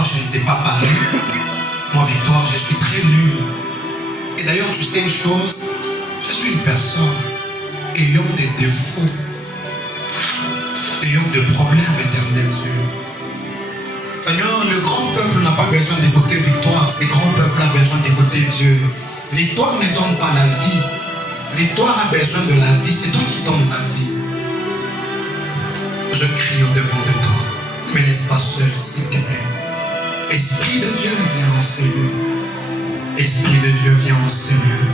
victoire, je ne sais pas parler. Moi, victoire, je suis très nul. Et d'ailleurs, tu sais une chose, je suis une personne ayant des défauts, ayant des problèmes, éternel Dieu. Seigneur, le grand peuple n'a pas besoin d'écouter victoire. Ce grand peuple a besoin d'écouter Dieu. Victoire ne donne pas la vie. Victoire a besoin de la vie. C'est toi qui donnes la vie. Je crie au-devant de toi. Ne me laisse pas seul, s'il te plaît. Esprit de Dieu, viens en ces lieux. Esprit de Dieu, viens en ces lieux.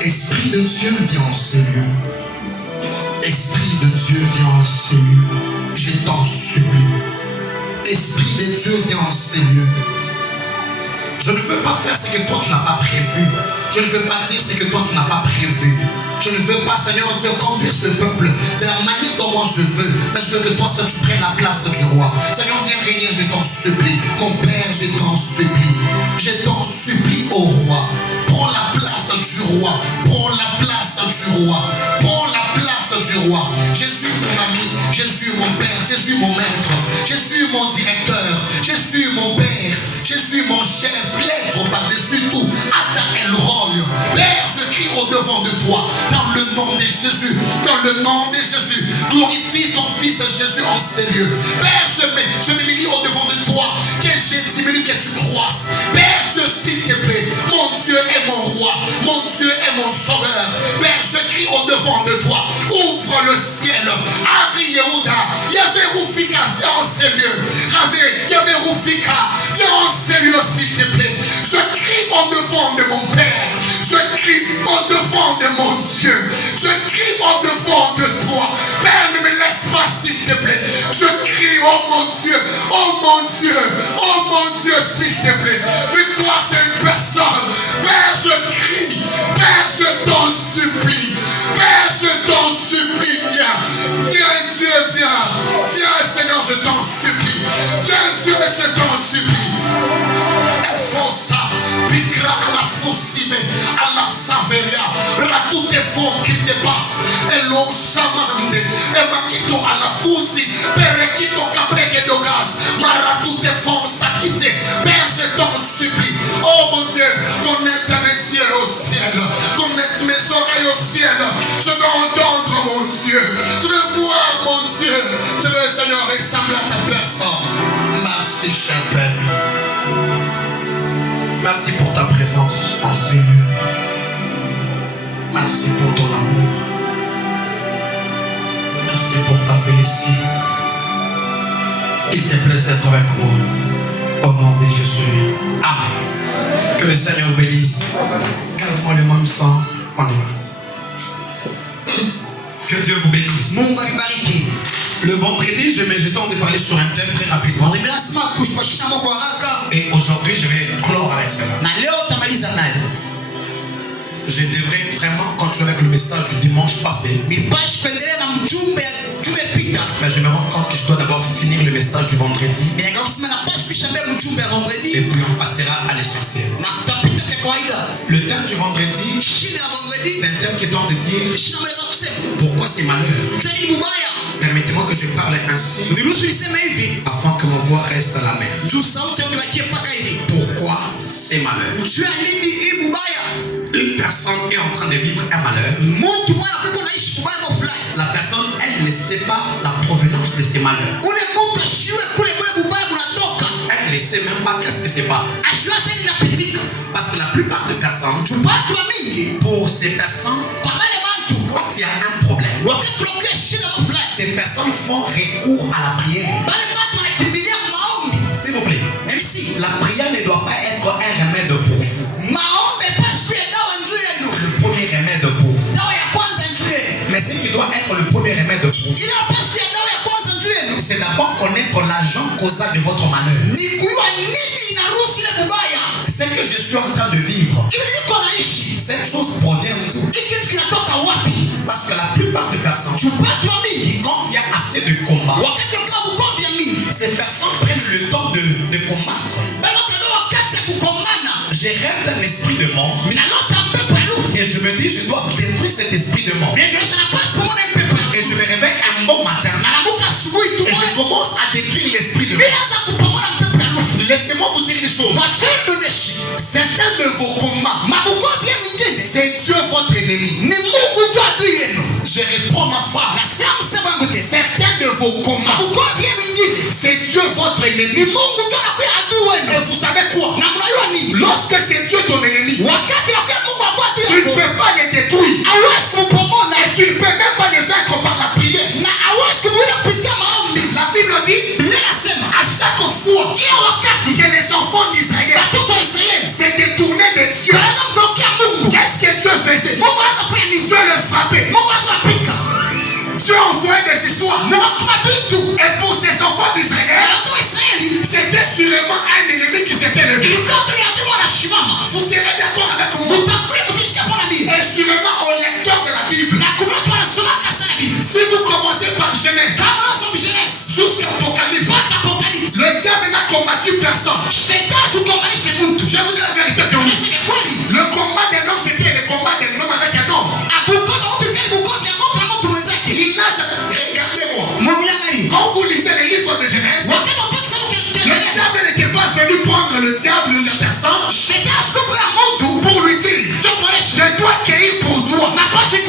Esprit de Dieu, viens en ces lieux. Esprit de Dieu, viens en ces lieux. Je t'en supplie. Esprit de Dieu, viens en ces lieux. Je ne veux pas faire ce que toi tu n'as pas prévu. Je ne veux pas dire ce que toi tu n'as pas prévu. Je ne veux pas, Seigneur Dieu, conduire ce peuple de la manière dont moi je veux. Mais je veux que toi seul tu prennes la place du roi. Seigneur, viens régner, je t'en supplie. Mon Père, je t'en supplie. Je t'en supplie au roi. Prends la place du roi. Prends la place du roi. Prends la place du roi. Jésus mon ami. Jésus mon Père. Jésus mon maître. Jésus mon directeur. Jésus mon Père. Jésus mon chef. L'être par-dessus tout. Ada El Roy. Père, je crie au-devant de toi. Dans le nom de Jésus. Dans le nom de Jésus. Glorifie ton Fils Jésus en ces lieux. Père, je m'humilie au-devant de toi. Que je diminue, que tu croisses. Père Dieu, s'il te plaît. Mon Dieu est mon roi. Mon Dieu est mon sauveur. Père, je crie au-devant de toi. Ouvre le ciel. Ari Yehuda. Yahvé Rufika, viens en ces lieux. Yahvé Rufika, viens en ces lieux, s'il te plaît. Je crie au-devant de mon Père. Je crie au-devant de mon Dieu. Je crie au-devant de toi. Père, ne me laisse pas, s'il te plaît. Je crie, oh mon Dieu, oh mon Dieu, oh mon Dieu, s'il te plaît. Victoire, c'est une personne. Père, je crie. Père, je t'en supplie. Père, je t'en supplie, viens. Viens, Dieu, viens. Viens, Seigneur, je t'en supplie. Viens, Dieu, je t'en supplie. Força, Bikra, la Foussive, à la Saveria, Ratout et Fond qui te passe, et l'eau Samande, et Makito à la Foussi, Perekito Cabreke Dogas, Maratout et Fond Sakite, Père, je t'en supplie. Oh mon Dieu, connecte mes yeux au ciel, connecte mes oreilles au ciel. Je veux entendre mon Dieu, je veux voir mon Dieu, je veux, Seigneur, ressembler à ta personne. Merci, cher Père. Merci pour ta présence en ce lieu. Merci pour ton amour. Merci pour ta félicité. Il te plaise d'être avec moi. Au nom de Jésus. Amen. Que le Seigneur bénisse. Garde-moi le même sang. On y va. Que Dieu vous bénisse. Le vendredi, j'étais en train de parler sur un thème très rapidement. Et aujourd'hui, je vais clore avec cela. Je devrais vraiment continuer avec le message du dimanche passé. Mais je me rends compte que je dois d'abord finir le message du vendredi. Et puis on passera à l'essentiel. Le thème du vendredi, c'est un thème qui doit te dire pourquoi c'est malheur. Permettez-moi que je parle ainsi afin que ma voix reste à la main. Pourquoi c'est malheur? Une personne est en train de vivre un malheur. La personne, elle ne sait pas la provenance de ses malheurs. Elle ne sait même pas qu'est-ce qui se passe. Parce que la plupart des personnes, pour ces personnes, quand il y a un problème, ces personnes font recours à la prière. S'il vous plaît, la prière ne doit pas être un remède pour vous. Le premier remède pour vous. Mais ce qui doit être le premier remède pour vous, c'est d'abord connaître l'agent causal de votre malheur. Ce que je suis en train de vivre, cette chose provient d'où? Parce que la plupart des personnes, quand il y a assez de combats, ces personnes prennent le temps de combattre. Je rêve d'un esprit de mort. Et je me dis, je dois détruire cet esprit de mort. Et je me réveille un bon matin. Et je commence à détruire l'esprit de mort. votre ennemi. Et vous savez quoi? Lorsque c'est Dieu ton ennemi, tu ne peux pas les détruire. Et tu ne peux même pas les vaincre par la prière. La Bible dit, à chaque fois que les enfants d'Israël s'est détourné de Dieu, qu'est-ce que Dieu faisait? Dieu le frappait. Dieu envoyait des histoires. Et pour ces enfants d'Israël, c'était sûrement un ennemi qui s'était levé. Vous serez d'accord avec moi? Et sûrement au lecteur de la Bible, si vous commencez par Genèse jusqu'à Apocalypse, le diable n'a combattu personne. Je vous dis la vérité. Le combat d'un homme, c'était le combat d'un homme avec un homme. Il n'a jamais... Regardez-moi. Quand vous lisez les livres de Genèse, le diable n'était pas venu prendre le diable ou la personne pour lui dire, je dois cueillir pour toi et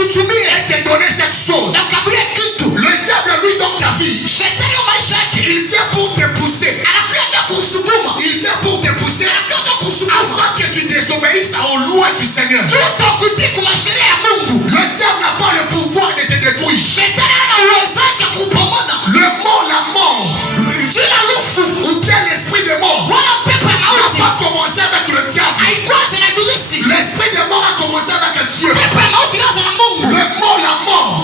te donner cette chose. Le diable, lui, dans ta vie, il vient pour te pousser. Il vient pour te pousser afin que tu désobéisses aux lois du Seigneur. Le diable n'a pas le pouvoir de te détruire. Le mort, la mort, ou bien l'esprit de mort n'a pas commencé avec le diable. L'esprit de mort a commencé avec Dieu. Le mort, la mort,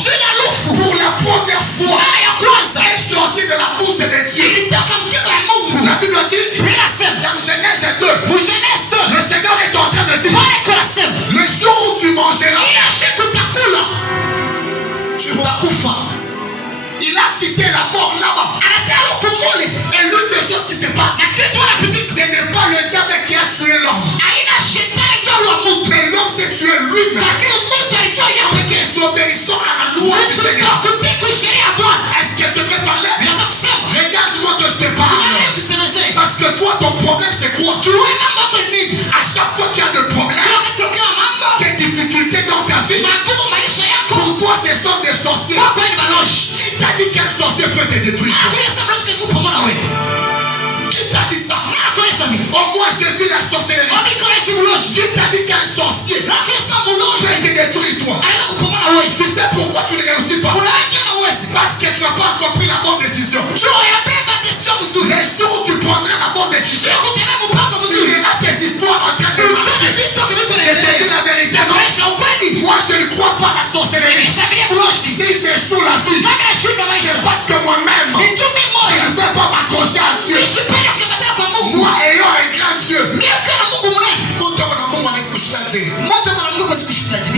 pour la première fois, est sorti de la bouche de Dieu. La Bible dit, dans Genèse 2, le Seigneur est en train de dire, le jour où tu mangeras, tu vas couper. Il a cité la mort là-bas. Et l'une des choses qui se passe, ce n'est pas le diable qui a tué l'homme. Mais l'homme s'est tué lui-même en désobéissant à la loi du Seigneur. Est-ce que je peux parler? Regarde-moi que je te parle. Parce que toi, ton problème c'est quoi? À chaque fois qu'il y a des problèmes, des difficultés dans ta vie, pour toi ce sont des sorciers. Qui t'a dit qu'un sorcier peut te détruire? Qui t'a dit ça? Au moins j'ai vu la sorcellerie. Qui t'a dit qu'un sorcier peut te détruire toi? Tu sais pourquoi tu ne réussis pas? Parce que tu n'as pas encore pris la bonne décision. Les jours où tu prendras la bonne décision, tu verras tes histoires en train de marcher. Je te dis la vérité, non? Moi je ne crois pas à la sorcellerie. Si j'échoue la vie, c'est parce que moi-même, je ne vais pas m'accrocher à Dieu. Moi ayant un grand Dieu.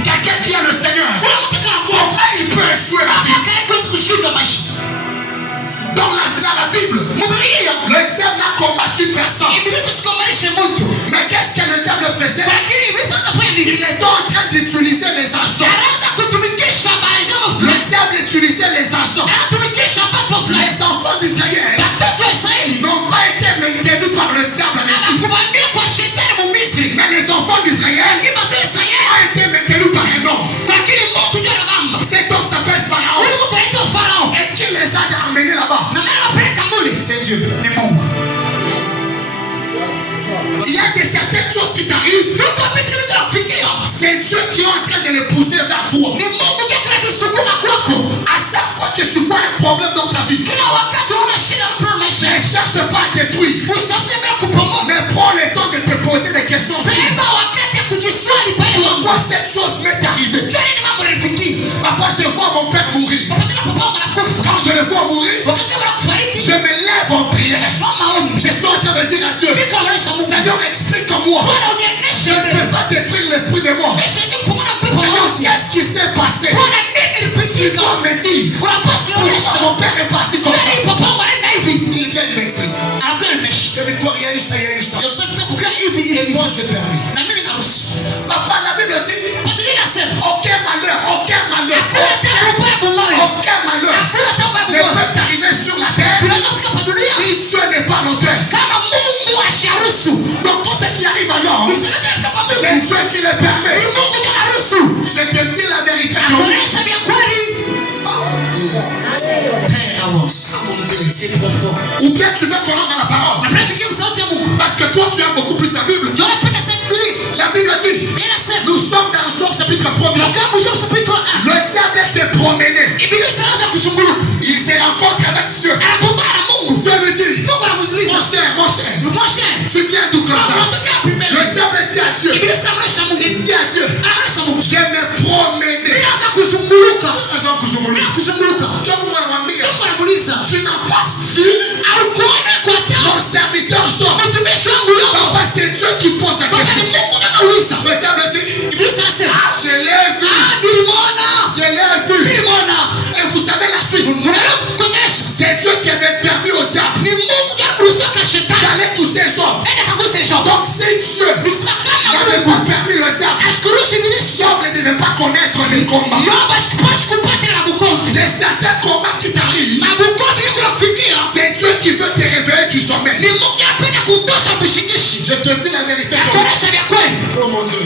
Quelqu'un qui a le Seigneur, comment il peut échouer la vie? Dans la Bible, le diable n'a combattu personne. Mais qu'est-ce que le diable faisait? Il était en train d'utiliser les argents. Le diable utilisait les argents. Les enfants d'Israël n'ont pas été maintenus par le diable en Égypte. Mais les enfants d'Israël ont été maintenus par un homme. Cet homme s'appelle Pharaon. Et qui les a amenés là-bas? C'est Dieu. Il y a certaines choses qui t'arrivent. C'est Dieu qui est en train de les pousser vers toi. À chaque fois que tu vois un problème dans ta vie, ne cherche pas à détruire, mais prends le temps de te poser des questions. Pourquoi cette chose m'est arrivée? Papa, je vois mon père mourir. Quand je le vois mourir, je me lève en prière. Je suis en train de dire à Dieu, Seigneur, explique-moi. Je ne peux pas détruire l'esprit de mort. Seigneur, qu'est-ce qui s'est passé? Tu dois me dire pourquoi mon père est parti comme ça. Il vient de m'expliquer. Que victoire, il y a eu ça, il y a eu ça. Et moi, je permets. Papa, la Bible dit, aucun malheur ne peut t'arriver sur la terre si Dieu n'est pas l'auteur. Donc tout ce qui arrive alors, c'est Dieu qui le permet. Je te dis la vérité. Avance. c'est profond. Ou bien tu veux qu'on entre dans la parole. Parce que toi tu aimes beaucoup plus la Bible. La Bible dit, nous sommes dans le Job chapitre 1er. Le diable s'est promené. Il s'est rencontré avec Dieu. Dieu lui dit, mon cher, tu viens d'où comme ça? Le diable dit à Dieu, il dit à Dieu, je me promener. Tu n'as pas vu mon serviteur Job. Papa, c'est Dieu qui pose la question. Le diable dit, je l'ai vu. Je l'ai vu. Et vous savez la suite. C'est Dieu qui avait permis au diable d'aller toucher Job. Donc si Dieu n'avait pas permis le diable, Job ne devait pas connaître les combats. Il y a certains combats qui t'arrivent. C'est Dieu qui veut te réveiller du sommeil. Je te dis la vérité. Oh mon Dieu.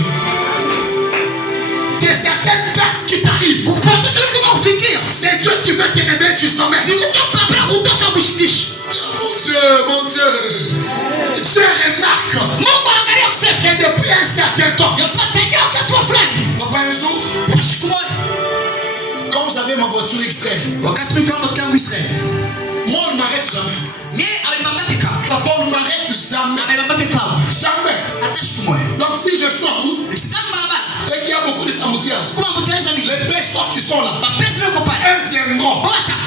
Il y a certaines pertes qui t'arrivent. C'est Dieu qui veut te réveiller du sommeil. Mon Dieu. Dieu remarque que depuis un certain temps, papa, un jour, quand vous avez ma voiture extrait, moi on m'arrête jamais. Papa, on m'arrête jamais. Jamais. Donc si je suis en route et qu'il y a beaucoup de embouteillages, les personnes qui sont là, elles viendront.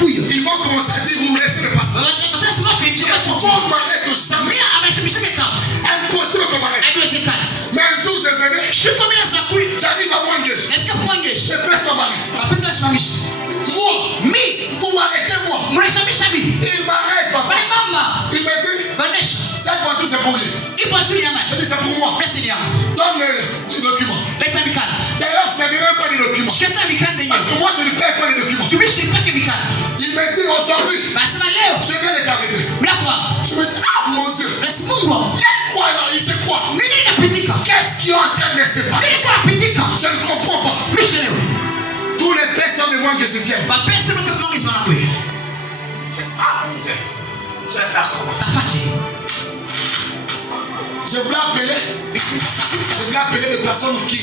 Ils vont commencer à dire, vous laissez le pasteur. Pourquoi on m'arrête jamais? Impossible qu'on m'arrête. Mais un jour je venais, j'arrive à Mwangé. Je presse ma m'arrête. Moi, vous m'arrêtez moi. Il m'arrête, papa. Il me dit, cette voiture c'est pour lui. Je dis c'est pour moi. Donne les documents. D'ailleurs je ne dis même pas les documents. Parce que moi je ne paye pas les documents. Il me dit aujourd'hui, je viens de t'arrêter. Je me dis, ah mon Dieu. Il y a quoi là? Il sait quoi? Qu'est-ce qui est en train de se passer? Je ne comprends pas. Tous les personnes de moi que je viens. Ah mon Dieu. Tu vas faire comment? Je voulais appeler des personnes qui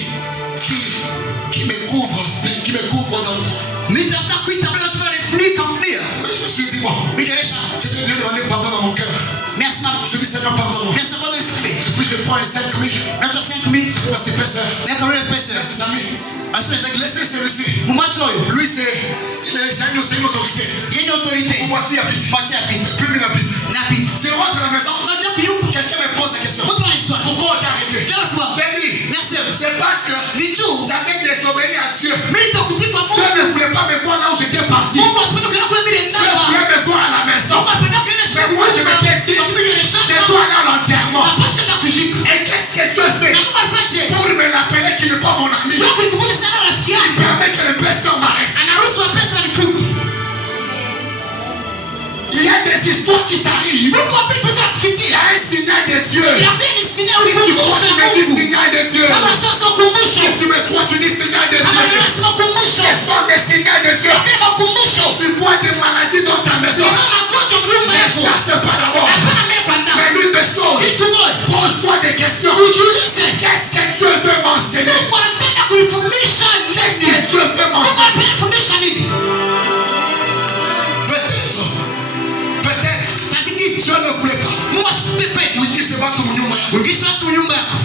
me couvrent dans le monde. Je me suis dit, moi, je vais demander pardon dans mon cœur. Je dis, Seigneur, pardonne-moi. Et puis je prends un 5 000. Je passe ses pêcheurs. Ses amis. Laissez celui-ci. Lui, il a une autorité. Où moi, tu habites. Puis il habite. Je rentre à la maison. Quelqu'un me pose la question. Pourquoi on t'a arrêté? J'ai dit, c'est parce que j'avais désobéi à Dieu. Dieu ne voulait pas me voir là où j'étais parti. Dieu voulait me voir à la maison. Mais moi, je m'étais dit, je dois aller à l'enterrement. Et qu'est-ce que Dieu fait pour me rappeler qu'il n'est pas mon ami? Il permet que les personnes m'arrêtent. Il y a des histoires qui t'arrivent. Il y a un signal de Dieu. Si tu crois, tu me dis signal de Dieu. Si tu me crois, tu dis signal de Dieu. Ce sont des signals de Dieu. Tu vois des maladies dans ta maison. Ne chasse pas d'abord. Mais l'une des choses, pose-toi des questions. Qu'est-ce que Dieu veut m'enseigner? Qu'est-ce que Dieu veut m'enseigner? Peut-être Dieu ne voulait pas.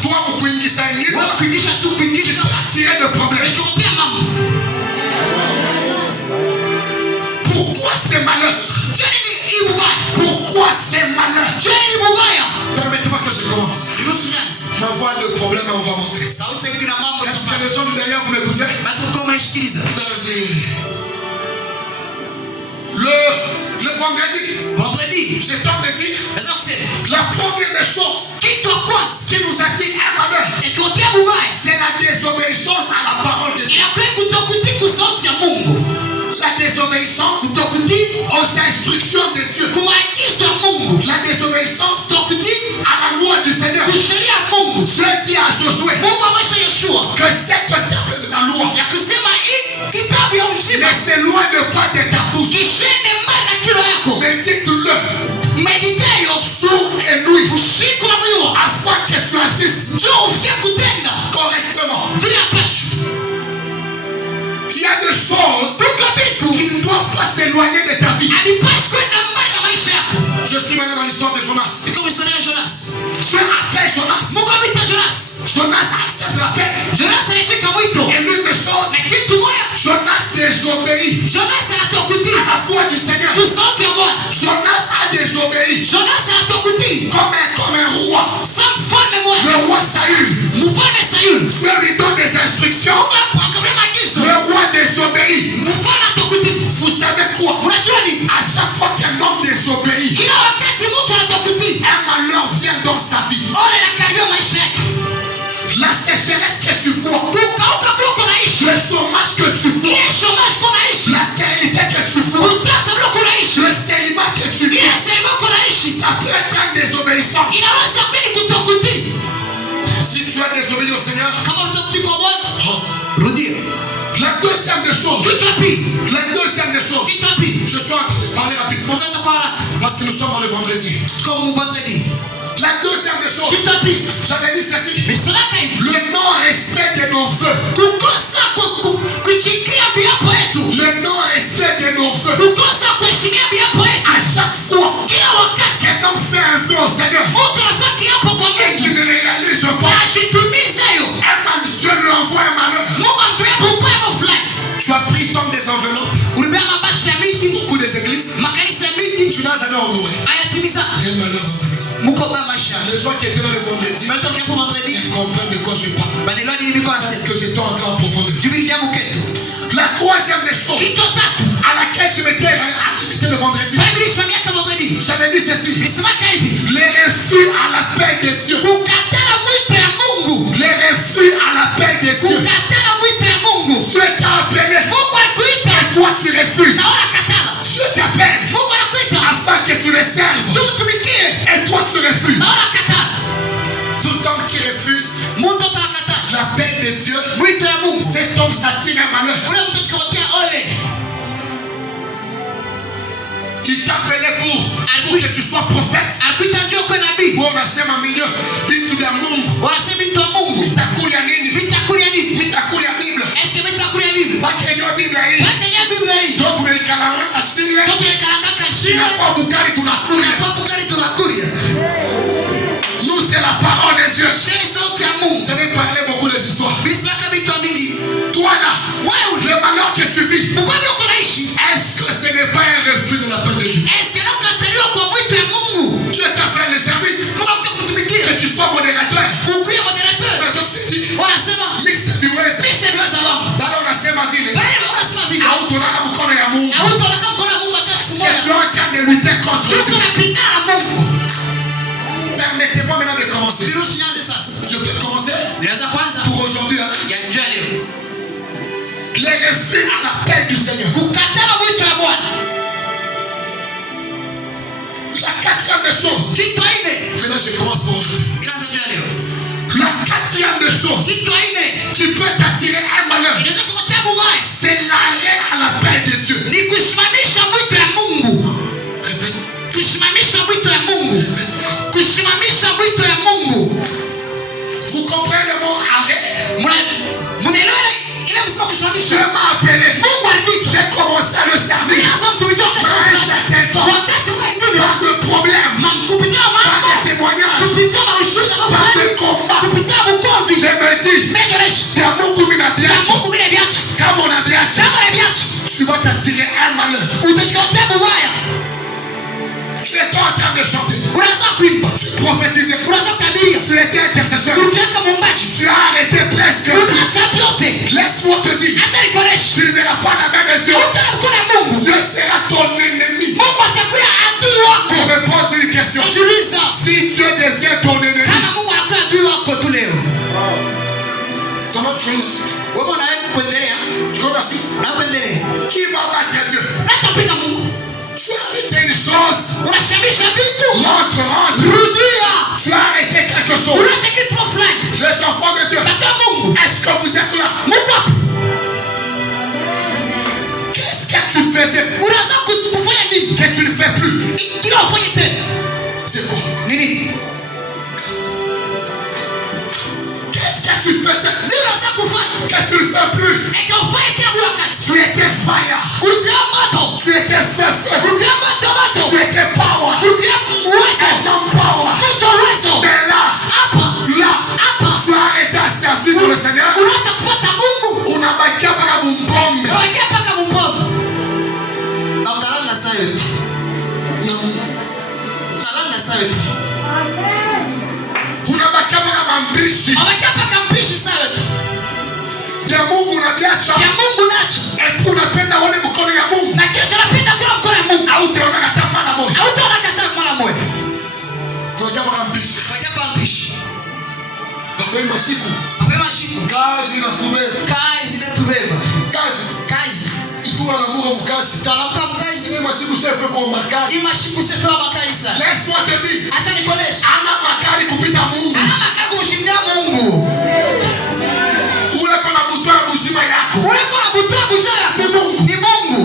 Toi, vous kuingisha tu attirer de problèmes. Pourquoi c'est malheur? Pourquoi c'est malheur? Permettez-moi que je commence. Ma voix de problème, on va montrer. Est-ce que les gens du derrière, vous m'écoutez? Vas-y. Le vendredi, j'ai tant de dire la première des choses qui nous attire un malheur, c'est la désobéissance à la parole de Dieu. La désobéissance aux instructions de Dieu. La désobéissance à la loi du Seigneur. Dieu dit à Josué que cette table de la loi ne s'éloigne pas de ta bouche. Mais dites-le l'histoire de Jonas. C'est comme l'histoire de Jonas. Dieu appelle Jonas. Mungu amwita Jonas. Jonas accepte l'appel. Jonas alichika mwito. Et l'une des choses, Na kitu moja, Jonas désobéit Jonas anatokutii à la voix du Seigneur. sauti ya Bwana. Jonas a désobéi Jonas anatokutii comme un roi. sa mfalme mmoja. Le roi Saül. Mfalme Sayuni. Dieu lui donne des instructions. Mungu akampa maagizo. Le roi désobéit. Mfalme anatokutii. Vous savez quoi? Unajua nini? À chaque fois qu'un homme désobéit, Kila wakati mtu anatokutii, un malheur vient dans sa vie. ole inakaribia maisha yake. La sécheresse que tu vois, Kukauka kule kunaishi. le chômage que tu vois, Ile chômage kunaishi. la stérilité que tu vois, Utasa mlo kunaishi. le célibat que tu Ile vois, selema kunaishi. ça peut être une désobéissance. Inaweza kweli kutokutii. Si tu as désobéi au Seigneur, Kama utakutii kwa Bwana, rentre. rudia. La deuxième des choses, Kitu ya pili. la deuxième des choses, Kitu ya pili. je suis en train de parler rapidement Tunaenda kwa haraka. parce que nous sommes dans le vendredi. Tuko vendredi. La deuxième des choses, Kitu ya pili. j'avais dit ceci, Nisemeka hivi. le non-respect de nos vœux, Kukosa kujikia viapo yetu. le non-respect de nos vœux. Kukosa kuheshimia viapo yetu. À chaque fois Kila wakati qu'un homme fait un vœu au Seigneur mtu anafanya kiapo kwa et Mungu. qu'il ne le réalise pas, Ashitumize hiyo. Dieu lui envoie un malheur. Mungu amtumia mpango fulani. Tu as pris tant des enveloppes, Ulibeba mabashi ya miti, beaucoup des églises, makanisa ya miti, tu n'as jamais honoré. hayatimiza. Il y a un malheur dans ta maison. Muko baba maisha. Les gens qui étaient là le vendredi, Mtu hapo vendredi. ils comprennent de quoi je parle. Banelwa nini biko Parce nasema. que j'étais entré en profondeur. Jubili jambo ketu. La troisième des choses Kitu tatu. à laquelle tu m'étais invité le vendredi, Biblia isimamia kama vendredi. j'avais dit ceci, Nisemeka hivi. les refus à l'appel de Dieu, Kukatala mwito ya Mungu. les refus à l'appel de Dieu. Kukatala mwito ya Mungu. Dieu t'a appelé Mungu alikuita. et toi tu refuses. Na wala katala. Dieu t'appelle Mungu anakuita. afin que tu le serves Tumtumikie. et toi tu refuses. Na wala katala. Tout homme qui refuse Mungu atakata. l'appel de Dieu, Mwito ya Mungu. cet homme s'attire un malheur. Ule mtu tukirotea ole. Qui t'appelait pour que tu sois prophète. Alikuita njoo kwa nabii. Wewe unasema minyo vitu vya Mungu. Wanasema vitu wa Mungu. Vitakulia nini? Vitakulia nini? Vitakulia Biblia. Eske vitakulia Biblia? Bakenyo Biblia hii. Batenya Biblia hii. Ndio tunaikalanga asiye. Toto lekalanga kashia. Inakuwa bukari tunakulia. Kwa bukari tunakulia. Nous c'est la parole de Dieu. Sheni sauti ya Mungu. Je vais parler beaucoup des histoires. Bilisema vitu mingi. Toi là, Wewe le malheur que tu vis, mkwambia uko naishi. est-ce que ce n'est pas un refus de l'appel de Dieu? Eske na ukataliwa kwa mwito ya Mungu. Dieu t'appelle le servir, Mungu akuta kutumikia. que tu sois modérateur. Ukuye moderateur. Mais toi tu te dis, Wanasema mixte biweze. Mr. Biweza Long. Bado unasema vile. Bale wanasema vipi? Hautonaka mkono ya Mungu. Na wewe unataka kuona Mungu hata siku Et tu moja. es en train de lutter contre Tuko Dieu. tunapigana na Mungu. Permettez-moi maintenant de commencer. Virusi nyanze sasa. Je peux commencer Inaweza kwanza pour aujourd'hui. Hein? ya njoo leo. Les refus à l'appel du Seigneur. Kukatala mwito ya Bwana. La quatrième des choses. Kitu aine. Maintenant je commence pour aujourd'hui. Inaanza njoo leo. La quatrième des choses Kitu aine. qui peut t'attirer un malheur, Inaweza kukutia mubaya. c'est l'arrêt à l'appel de Dieu. Ni kusimamisha mwito ya Mungu. Répète. Kusimamisha mwito ya Mungu. Répète encore. Kusimamisha mwito ya Mungu. Vous comprenez le mot arrêt? Munaelewa ile msema Dieu kusimamisha. m'a appelé. Mungu aliniita. J'ai commencé à le servir. Nianza mtumikia Dans un certain temps. wakati mwingine. Pas de problème. Kupitia Pas mambo. de témoignage. Kupitia maushuhuda Pas mambo. de combat. Kupitia bukovi. Je me dis, Mejeresh. ya Mungu Na minabiachi. Mungu vile viachi. Kama unabiachi, Kama na viachi. tu vas t'attirer un malheur. Utajikotea mubaya. Tu étais en train de chanter. Unaanza kuimba. Tu prophétisais. Unaanza kutabiria. Tu étais intercesseur. Ukiweka muombaji. Tu as arrêté presque. Utaacha vyote. Laisse-moi te dire, Hata nikonesha. tu ne verras pas la main de Dieu. Utana mkono ya Mungu. Dieu sera ton ennemi. Mungu atakuwa adui wako. Je me pose une question. Najiuliza. Si Dieu devient ton ennemi, Kama Mungu anakuwa adui wako tu leo. comment tu connais la suite? Wewe unaweza kuendelea. Tu connais la suite? Unaendelea. Qui va battre Dieu? Natapika Mungu. Tu as arrêté une chose. Unashamisha vitu. Rentre, rentre. Rudia. Tu as arrêté quelque chose. Unataka kitu fulani. Les enfants de Dieu, Bata Mungu. est-ce que vous êtes là? Mungu hapo. Qu'est-ce que tu faisais Unaanza kufanya nini? que tu ne fais plus? Kila ufanye tena. C'est quoi? Nini? Qu'est-ce que tu faisais Nini unaanza kufanya? que tu ne fais plus? Eka ufanye tena kwa wakati. Tu étais fire. Urudia moto. Tu étais feu. Urudia moto moto. Tu étais power. Urudia uwezo. Un saa yote. Unabakia mpaka mambishi. Abakia mpaka mpishi saa yote. Ya Mungu unaviacha. Ya Mungu nacho. Epu unapenda uone mkono ya Mungu. Na kesho napenda kula mkono ya Mungu. Hautaona kata mara moja. Hautaona kata mara moja. Unabakia mpaka mambishi. Abakia mpaka mpishi. Mapema siku. Mapema siku. Kazi inatubeba. Kazi inatubeba. Kazi. Ikiwa na Mungu mkazi. Tunakuwa mkazi. Ni masiku sefe kwa makazi. Ima siku sefe wa makazi sana. Laisse-moi te dire. Hata nikuonesha. Ana makali kupita Mungu. Ana makali kumshindia Mungu. Ule kona butoa buzima yako. Ule kona butoa buzima ni Mungu. Ni Mungu.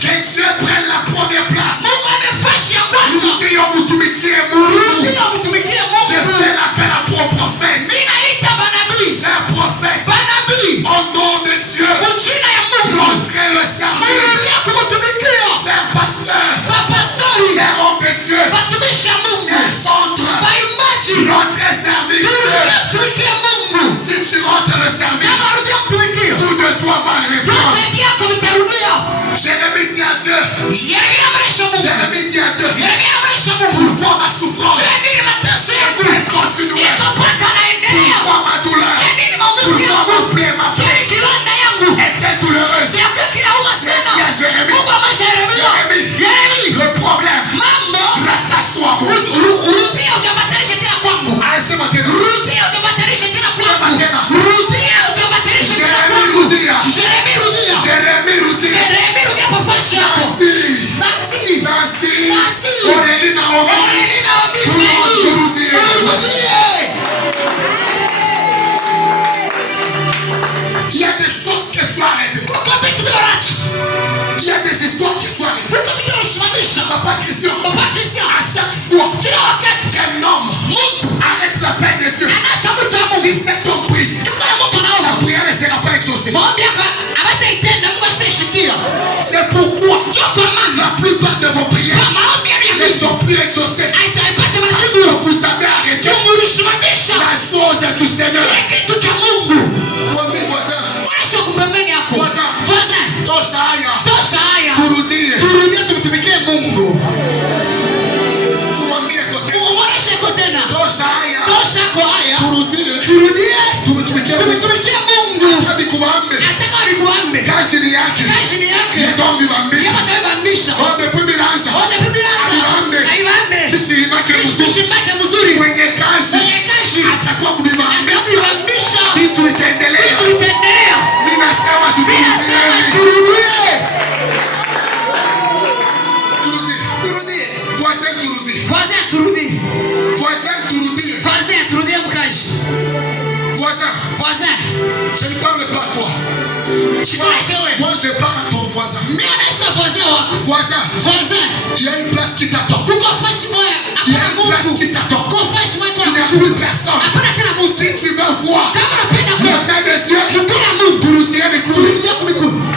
Que Dieu prenne la première place. Mungu amefashi ya kwanza. Ndio mtumikie Mungu. Ndio mtumikie Mungu. Je fais l'appel à ton prophète. Ninaita manabii. C'est un prophète. Manabii. Au nom de Dieu. Kwa jina ya Mungu. Rentrez le service. Mungu kumtumikia. C'est un pasteur. Pastori. C'est un homme de Dieu. Watumishi wa Mungu. C'est un centre. Waimbaji. Rentrez service. Tumikia Mungu. Si tu rentres le service. Kama rudia kutumikia. Tout de toi va répondre. Yote yako vitarudia. Jérémie dit à Dieu. Yeremia amresha Mungu. Jérémie dit à Dieu. Yeremia amresha Mungu. Pourquoi ma souffrance? Nini mateso yangu? Continuez. Mpaka naendelea. Pourquoi ma douleur? Nini maumivu Pourquoi yangu? ma plaie, ma plaie Kilonda yangu. était douloureuse? Siku kinauma sana. Il y a Jérémie. Mungu amesha Yeremia. Yeremia. Le problème. Mambo. Rattache-toi à moi. Rudia ujambatanishe tena kwangu. Allez, maintenant. Rudia ujambatanishe tena kwangu. Maintenant. Rudia ujambatanishe tena Jérémie kwangu. rudia. Jérémie rudia. Jérémie rudia. Jérémie rudia kwa fashi yako. Nancy. Nancy. Aurélie Naomi. Aurélie Naomi. Tout le monde rudie. Il y a des choses que tu as arrêtées. Il y a des histoires que tu as arrêtées. Papa Christian. À chaque fois qu'un homme arrête la paix de Dieu, il cet homme prie. La prière ne sera pas exaucée. C'est pourquoi la plupart de vos prières ne sont plus exaucées. Parce que vous avez arrêté la chose du Seigneur. Mon voisin, tosha haya. Turudie. Tumwambie kote. Tosha haya. Turudie. Tumtumikie Mungu. Ataka nikubambe. Kazi ni yake. Yeto mbibambisha. Ode bibilanza. Aibambe. Bisimake mzuri. Mwenye kazi. Atakuwa kubibambisha. Vitu itaendelea. Mimi nasema turudie. Voisin turudie. Voisin. Je ne parle pas à toi. Moi je parle à ton voisin. Voisin. Il y a une place qui t'attend. Il y a une place qui t'attend. Il n'y a plus personne. Si tu veux voir la main de Dieu,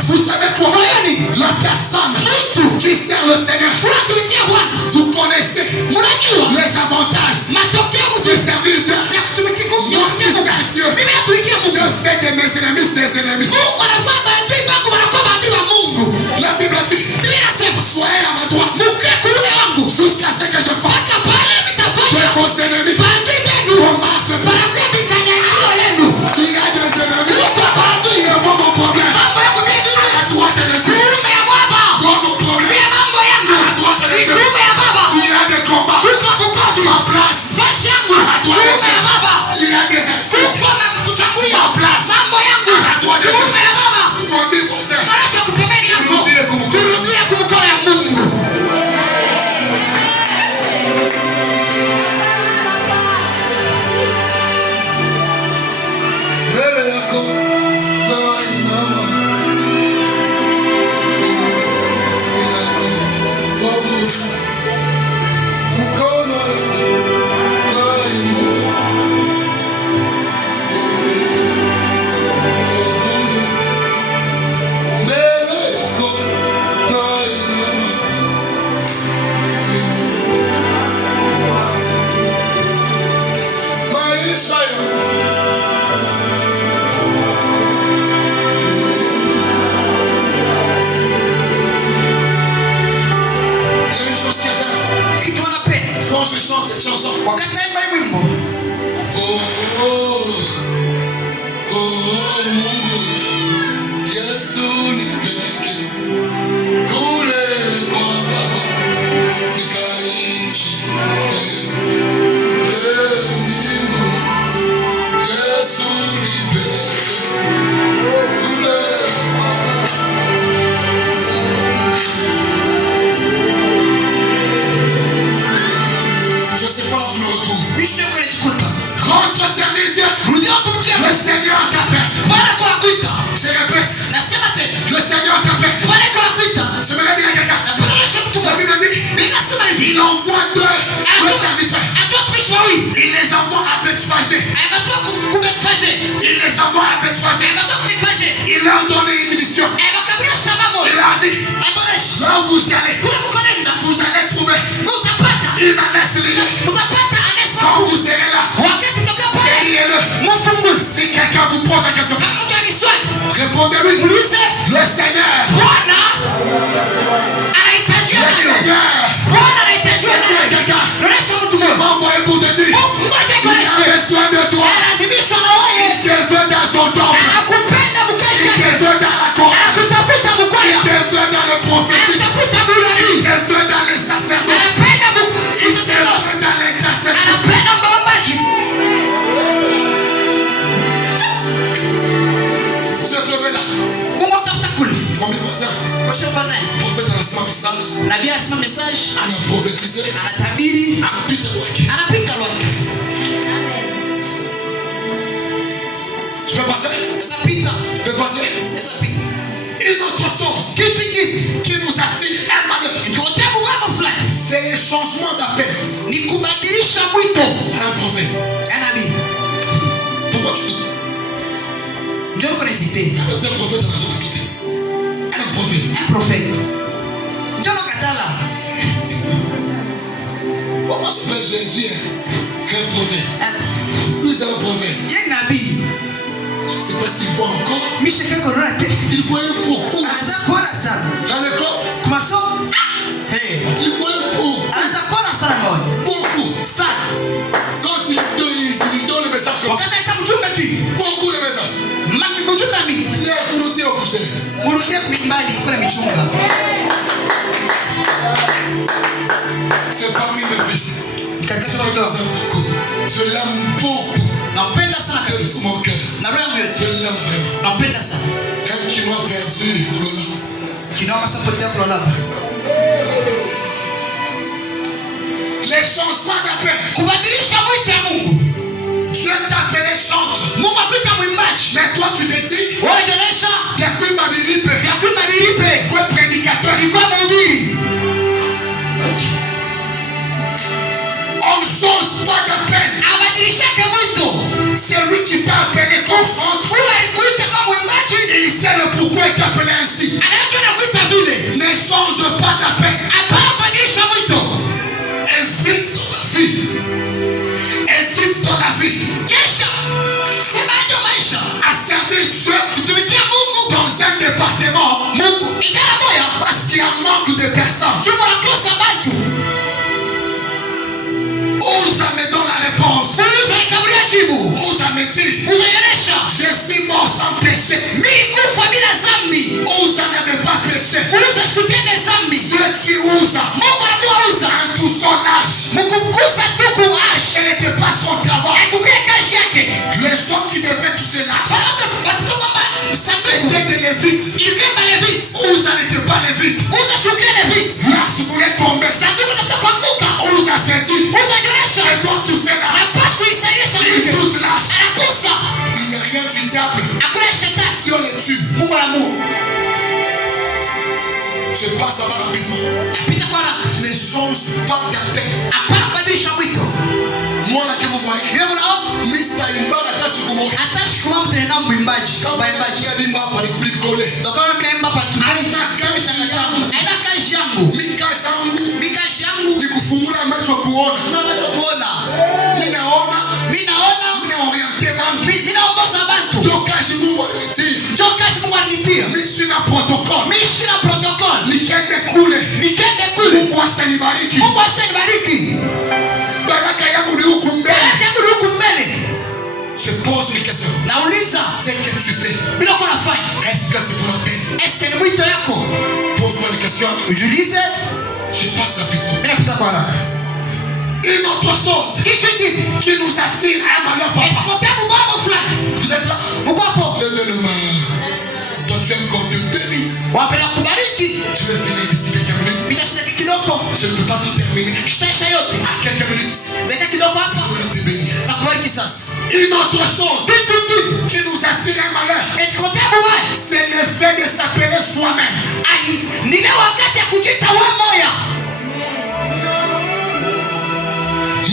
vous savez quoi? La personne qui sert le Seigneur, vous connaissez les avantages de servir Dieu. Moi qui sers Dieu, je fais de mes ennemis ses ennemis. La Bible dit, soyez à ma droite, Quand je chante cette chanson, wakati naimba hii wimbo, oh, oh, oh, oh, Mungu, Yesu nipeleke kule kwa Baba, nikaishi kule mbinguni. Yesu nipeleke kule. Je sais pas là où je me retrouve. mimi sio kwenye chikuta. Rentre servir Dieu. Rudia kumtia Le Seigneur t'appelle. Bwana kwa kuita. Je répète, Nasema tena. le Seigneur t'appelle. Bwana kwa kuita. Je me dire à quelqu'un. Napelelesha mtu La Bible dit, Mimi nasema hivi. il envoie deux serviteurs. Atoa tumishi wawili. Il les envoie à Bethphagée. Anatoa kumekfaje. Il les envoie à Bethphagée. Anatoa kumekfaje. Il leur donne une mission. Anakabirisha mambo. Il leur dit, Aboresha. là où vous allez, Kule mkonenda. vous allez trouver Utapata. une anesthésie. Utapata anesma. Quand vous serez là, Wakati utakuwa pale. priez-le. Mfunguni. Si quelqu'un vous pose la question, Kama mtu akiswali. répondez-lui. Muulize. Le Seigneur. Bwana anahitaji Le nani? Seigneur. Bwana anahitaji Je dis à nani? quelqu'un, Naonesha mtu il mmoja. m'a envoyé pour te dire, Mungu il a atakuonesha. besoin de toi. Lazimishwa na wewe. Il te veut dans son temple. Anakupenda mkazi Il te yake. veut dans la chorale. Anakutafuta Il mkwaya. te veut dans le prophétique. Anatafuta Il bulani. te veut dans les sacerdotes. Anapenda Il te msasedosi. veut dans l'intercession. Anapenda maombaji. Je te veux là. Mungu atafuta kule. Mon voisin, Moshe Bazan. prophète anasema message, Nabii anasema message, anaprofetize, anatabiri, anapita kwake. anapita lwake. Je peux passer? Sasa pita, Je peux passer? sasa pita. Une autre chose Kipi kipi? qui nous attire un malheur, Ndio mambo fulani. c'est les changements d'appel Ni kubadilisha mwito. à un prophète. Ya nabii. Pourquoi tu doutes? Ndio uko hésiter. Quand un prophète anataka quitter. Un prophète. Un prophète. Ndio nakatala. Pourquoi je fais Jésus un prophète? Lui c'est un prophète. Yeye nabii. Je ne sais pas s'il voit encore. Mimi shaka corona te. Il voyait beaucoup. Anaanza kuona sana. À l'école, Kwa masomo. il voyait beaucoup. Anaanza kuona sana moja. Beaucoup. Sana. Quand il donne le message comme ça, Wakati atamjumbe tu. beaucoup de messages. Mami mjumbe mingi. Il est clouté au coussin. Murudia kuimbali kuna michunga. C'est parmi mes fils. Nikakata kutoka. Je l'aime beaucoup. Nampenda sana De kabisa. tout mon cœur. Na roho yangu yote. Je l'aime vraiment. Nampenda sana. Un qui m'a perdu, Lola. Kinawa sapotea kulala. Les changements d'appel. Kubadilisha mwito ya Mungu. Dieu t'a appelé chantre. Mungu akuita mwimbaji. Mais toi, tu te dis, Wale genesha il y a que ma vérité. ya kuimba bilipe. Que prédicateur. Ilikuwa mhubiri. On ne change pas d'appel. Abadilishake mwito. C'est lui qui t'a appelé comme chantre. Huyu alikuita kama mwimbaji. Il sait le pourquoi il t'a appelé ainsi. Anajua nakuita vile. Ne change pas d'appel. Hapana kubadilisha mwito. Invite dans la vie. Invite dans la vie. Kesha. Kubajo maisha. À servir Dieu Kutumikia Mungu. dans un département. Mungu. Igara moya. Parce qu'il y a manque de personnes. Jumbo la kosa bantu. Osa me donne la réponse. Uza nikaburia jibu. Osa me dit, Uzayonesha. je suis mort sans péché. Mimi kufa bila zambi. Osa n'avait pas péché. Uza sikutende zambi. Dieu tue Osa Mungu anajua uza. en tout son âge. Mkukusa tu kuash. Ce n'était pas son travail. Akukia kazi yake. Les gens qui devaient toucher l'âge Sababu watoto kwamba sanduku. étaient des lévites. Ilikemba Levite. Osa n'était pas lévite. Uza shukia Levite. L'âge voulait tomber. Sanduku nataka kuanguka. Osa s'est dit, Uza jonesha. je dois toucher l'âge. Napaswa kuisaidia Il sanduku. touche l'âge. Anakusa. Il n'y a rien du diable. Hakuna shetani. Dieu les tue. Mungu anamuua. Je passe là-bas rapidement. Apita kwa haraka. Ne change pas d'appel. Hapana kubadilisha mwito. Moi là que vous voyez, Wewe unaona? Mr. Imbala tashi kumoja. Atashi kuwa mtena mwimbaji. Kama Waimbaji. ya limba hapa ni kubili kole. Ndio kama mimi naimba patu. Aina kazi yangu. Haina kazi yangu. Mika yangu Mimi kazi yangu ni kufungula macho kuona. tunachokuona. Mimi naona, Mimi naona mimi naoriente bantu. mimi naongoza watu. Ndio kazi Mungu alinitia. Ndio kazi Mungu alinitia. Mimi sina protocol. Mimi sina protocol. Nikiende kule, Nikende kule. Mungu asinibariki. Mungu asinibariki. vile uko unafanya. Est-ce que c'est ton appel? Est-ce que ni mwito yako? Pose-toi une question. Ujiulize. Je passe rapidement. Mimi napita kwa haraka. Une autre chose Kitu kingine qui nous attire à un malheur, papa. ekikotea mubaba fulani. Vous êtes là? Uko hapo. Toi, tu aimes qu'on te bénisse. Wapenda kubariki. Je vais finir d'ici quelques minutes. Minashida kidogo. Je ne peux pas tout terminer. Shitaisha yote. À quelques minutes ici. Dakika kidogo hapa. Je vais te bénir. Takubariki sasa. Une autre chose Kitu kingine qui nous attire à un malheur, ekikotea mubaba. c'est le fait de s'appeler soi-même. Ni leo wakati ya kujita wewe moya.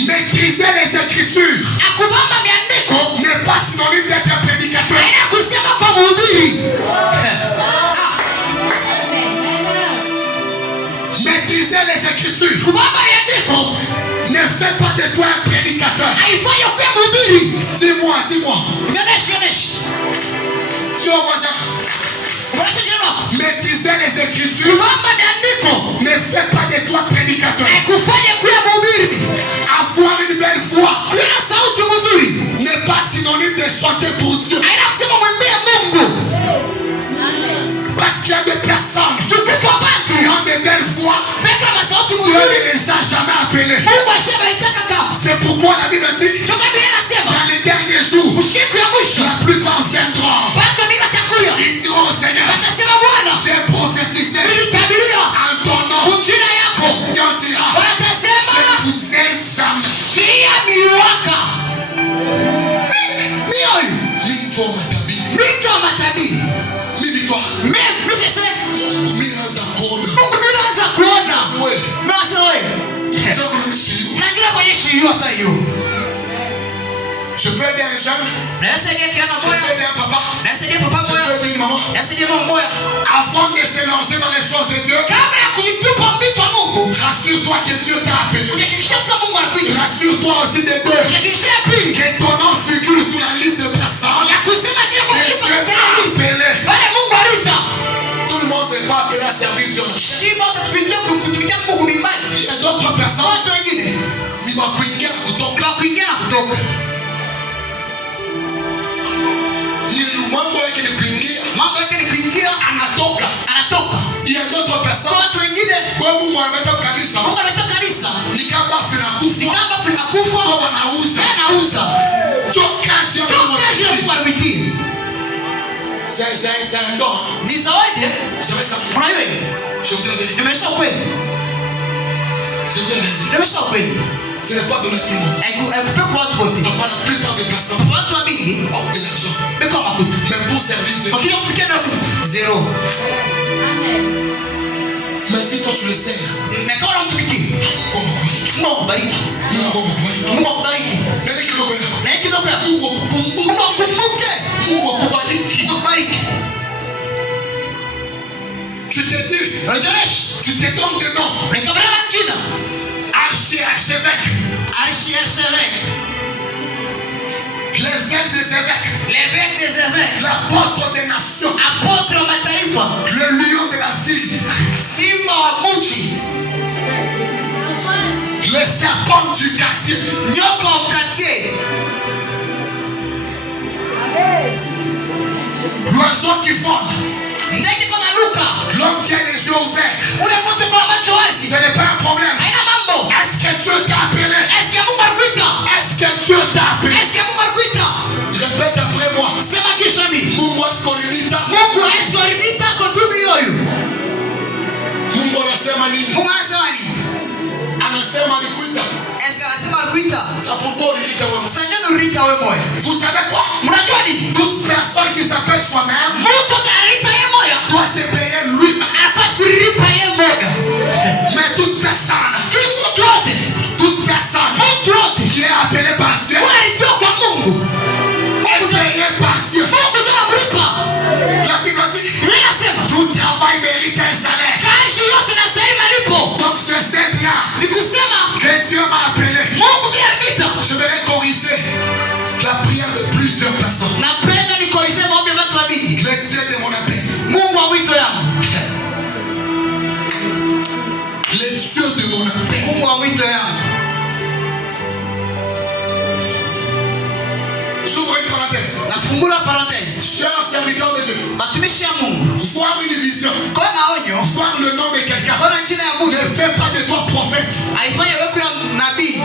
Maîtriser les Écritures Akubamba miandiko n'est pas synonyme d'être prédicateur. haina kusema kwa mhubiri. Maîtriser les Écritures Kubamba miandiko ne fait pas de toi un prédicateur. haifai kuwa mhubiri. Dis-moi. Nioneshe. Tu vois moi ça? Unaona jirani wako? Maîtriser les Écritures Kubamba miandiko ne fait pas de toi prédicateur. haikufanya kuwa mhubiri. Avoir une belle voix Kuwa na sauti mzuri n'est pas synonyme de chanter pour Dieu. haina kusema mwimbie Mungu. Parce qu'il y a des personnes Tukuko qui bantu ont des belles voix, peka na sauti Dieu ne mzuri. les a jamais appelés. Mungu ashema itaka kama. C'est pourquoi la Bible dit, Toka Biblia inasema dans les derniers jours, usiku ya mwisho la plupart viendront. watu mingi watakuja. Ils diront au Seigneur, Watasema Bwana, j'ai prophétisé nilitabiria en ton nom. majina yako. Et on dira, Watasema je ne vous ai jamais. shia miwaka. Mioyo Mito matabii, mito wa matabii. mi victoire, Mimi sasa Mungu anaanza kuona. Mungu anaanza kuona. Wewe, Basi wewe. ndio unanisikia. Najua kwenye shio hata hiyo. Je peux aider un jeune, Nasaidia kijana je moyo. peux aider un papa, Nasaidia papa je moyo. peux aider une maman. Nasaidia mama moyo. Avant de se lancer dans les choses de Dieu, Kabla ya kujitupa mbito wa Mungu, rassure-toi que Dieu t'a appelé. ujihakikishie sasa Mungu anakuita. Rassure-toi aussi des deux. Ujihakikishie pili Que ton nom figure sur la liste de personnes ya kusema je kwa que kitu Dieu t'a kile appelé. pale Mungu alita. Tout le monde n'est pas appelé à servir Dieu. Shimo tukiingia kutumikia Mungu mimbali. Il y a d'autres personnes Watu wengine qui vont kuingia na kutoka. kwa kuingia na kutoka. Ni mambo yake ni kuingia, Mambo yake ni kuingia, anatoka. anatoka. Il y a d'autres Kwa personnes watu wengine kwa Mungu anataka kanisa. Mungu anataka kanisa. Ni kama Ni finakufa kama tunakufa, kwa wanauza. anauza. Tokaje ya Mungu. Tokaje na Mungu alitii. C'est un don. Ni zawadi. Vous savez ça? Unajua hivi? Je vous dis la vérité. Nimesha kweli. Je vous dis la vérité. Nimesha kweli. Ce n'est pas donné à tout le monde. Haikupewa kwa watu wote. Pas la plupart des personnes Watu wa mingi ont de l'argent. beko makuta. Mais pour servir Dieu. Wakija kupikia na zero. Mais si toi tu le sers, Na kama unamtumikia, Mungu akubariki. Mungu akubariki. Mungu akubariki. Mungu akubariki. Nani kidogo yako? Na hiki ndio Mungu akukumbuke. Mungu akukumbuke. Mungu akubariki. Mungu akubariki. Tu te dis, Rejoresh. tu te donnes des noms. Nikabla jina. Archevêque, Archevêque. l'évêque des évêques, L'évêque des évêques. l'apôtre des nations, Apôtre wa mataifa. le lion de la ville, Simba wa mji. le serpent du quartier, Nyoka wa quartier. l'oiseau qui vole, Ndege kwa luka. l'homme qui a les yeux ouverts. Ule mtu kwa macho wazi. Ce n'est pas un problème. Haina mambo. Est-ce que Dieu t'a appelé? Est-ce que Mungu alikuita? Est-ce que Dieu t'a appelé? Est-ce que Mungu alikuita? Répète après moi. Sema kisha mimi. Mungu asikorilita. Mungu hawezi kuridhika kwa tumi yoyo. Mungu anasema nini? Mungu anasema nini? Anasema alikuita. Est-ce que anasema alikuita? Ça pourquoi urilita wewe? Sasa ndio uridhika wewe moyo. Vous savez quoi? Mnajua nini? Toute personne qui s'appelle soi-même Mtu ataridhika yeye moyo. doit se payer lui-même. Anapaswa kuridhika yeye moyo. Mais toute personne Mtu wote. Mtu wote. qui est appelée par Dieu Walitoka kwa Mungu. est payée par Dieu. Mungu ndio anamlipa. La Bible dit Biblia inasema tout travail mérite un salaire. kazi yote inastahili malipo. Donc je sais bien Ni kusema que Dieu m'a appelé. Mungu ndiye aliniita. Je devrais corriger la prière de plusieurs personnes. Napenda Fungula parenthèse. Chers serviteurs de Dieu, Batumishi ya Mungu. voir une vision, Kwa maonyo, voir le nom de quelqu'un, kwa jina ya Mungu. ne fait pas de toi prophète. Haifanye wewe kuwa nabii.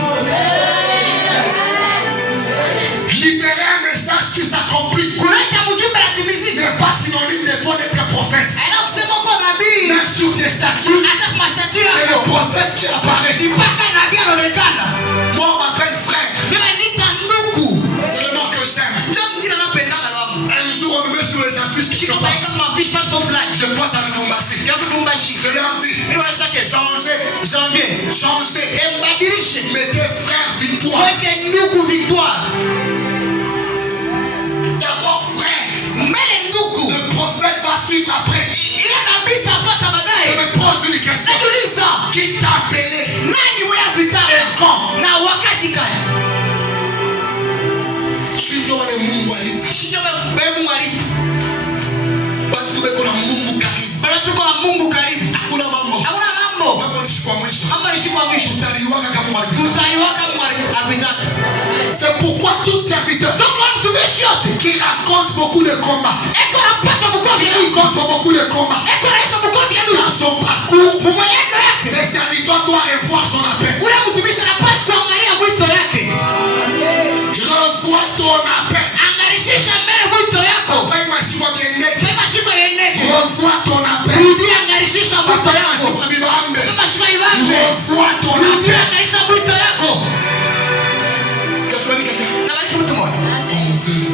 Libérer un message qui s'accomplit Kuleta mjumbe atimizike. n'est pas synonyme de toi d'être prophète. Haina kusema kwa nabii. Même sur tes statuts, Hata kwa statue c'est le yako. prophète qui apparaît. Mpaka nabii anaonekana. Moi, on m'appelle frère. Mimi nita ndugu. C'est le nom que j'aime. Ndio mjina napendanga langu. Un jour, on me met sur les affiches quelque Shika part. baika kama fish passport fulani. Je pense à Lubumbashi. Ndio kutumbashi. Je leur dis, Mimi washake changez, janvier. changez. Mbadilishe. Mettez frère victoire. Weke ndugu victoire. D'abord frère. Mbele ndugu. Le prophète va suivre après. Ile nabii tafuata Je baadaye. me pose une question. Najiuliza, Qui t'a appelé nani wewe et vitaka? quand? Na wakati gani? Sinon, les Mungu alita. Shinjo Mungu alita. Batu beko na Mungu karibu. Bado tuko na Mungu karibu. Hakuna mambo. Hakuna mambo. Mambo ni siku ya mwisho. Mambo ni siku ya mwisho. Utaliwaka kama walipita. Tutaiwaka Mungu alipitaka. C'est pourquoi tout serviteur Tuko mtumishi yote. qui raconte beaucoup de combats, Eko napata qui mkofi ya ndugu. raconte beaucoup de combats Eko raisa mkofi ya ndugu. dans son parcours, Mwenendo yake. le serviteur doit revoir son appel. Ule mtumishi anapaswa kuangalia mwito yake. Revois ton appel. Angalishisha mbele mwito yako. Papa imashikwa bieneke. Kama shiko yeneke. Revois ton appel. Rudi angalishisha mwito Papa yako. imashikwa bibambe. Kama shiko ibambe. Revois ton Rudi appel. angalisha mwito yako. Est-ce que je peux dire quelqu'un? Na bariki mtu mmoja. Oh mon Dieu.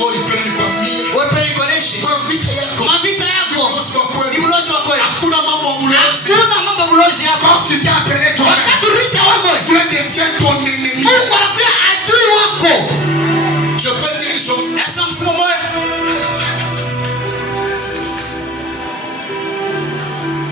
Oh, il peut nous conduire. Wewe pia ikoneshe. Mavita yako. Mavita yako. Ulozi wa Ni kweli. ulozi wa kweli. Hakuna mambo ya ulozi. Hakuna mambo ulozi yako. Quand tu t'es appelé toi-même, Wakati Rita wewe. Dieu devient ton ennemi. Mungu anakuwa adui wako. Je peux dire une chose. Nasema msemo moja.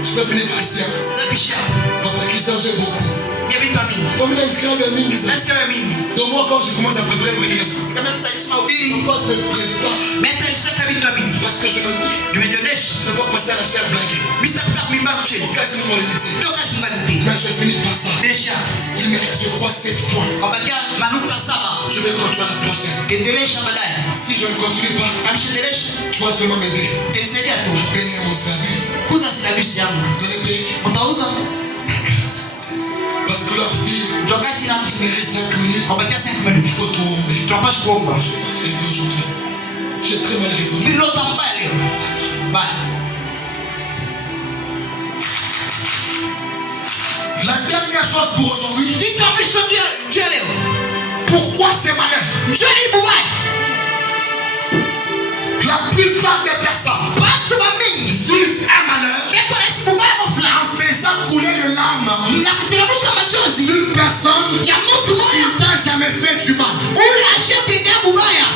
Je peux finir par ici. Zabisha. Papa Christian, j'ai beaucoup. Ni vitamini. Comme il a dit qu'il y a mingi ça. Nasikia mingi. Donc moi, quand je commence à préparer les médicaments, Kama tutalisema ubiri. pourquoi je prépare? Meta ishaka vitamini. Parce que je me dis, Nimejonesha. je ne peux pas passer à la faire blaguer. Mr. Peter Mimba kucheza. Au cas où mon limite. Ndio kazi mbali. Mais je finis par ça. Desha. Il me reste, je crois, 7 points. Kabakia manukta 7. Je vais continuer la prochaine. Endelesha baadaye. Si je ne continue pas, Kama endelesha, tu vas seulement m'aider. utanisaidia tu. Je paye mon service. Kuza silabisi yangu. Vous allez payer. Utauza? Parce que leur fille, Wakati na il me reste 5 minutes. kabakia 5 Il minutes. faut tomber. Tunapaswa kuomba. J'ai mal rêvé aujourd'hui. J'ai très mal rêvé aujourd'hui. Vile utambaya leo. Bye. La dernière chose pour aujourd'hui, Kitu ambacho ndio leo. pourquoi ces malheurs? Njoni bubaya. La plupart des personnes Watu wa mingi. vivent un malheur Beko naishi bubaya kwa fulani. en faisant couler le lame Na kuteremsha machozi d'une personne ya mtu qui moja t'a jamais fait du mal. ule ashependea bubaya.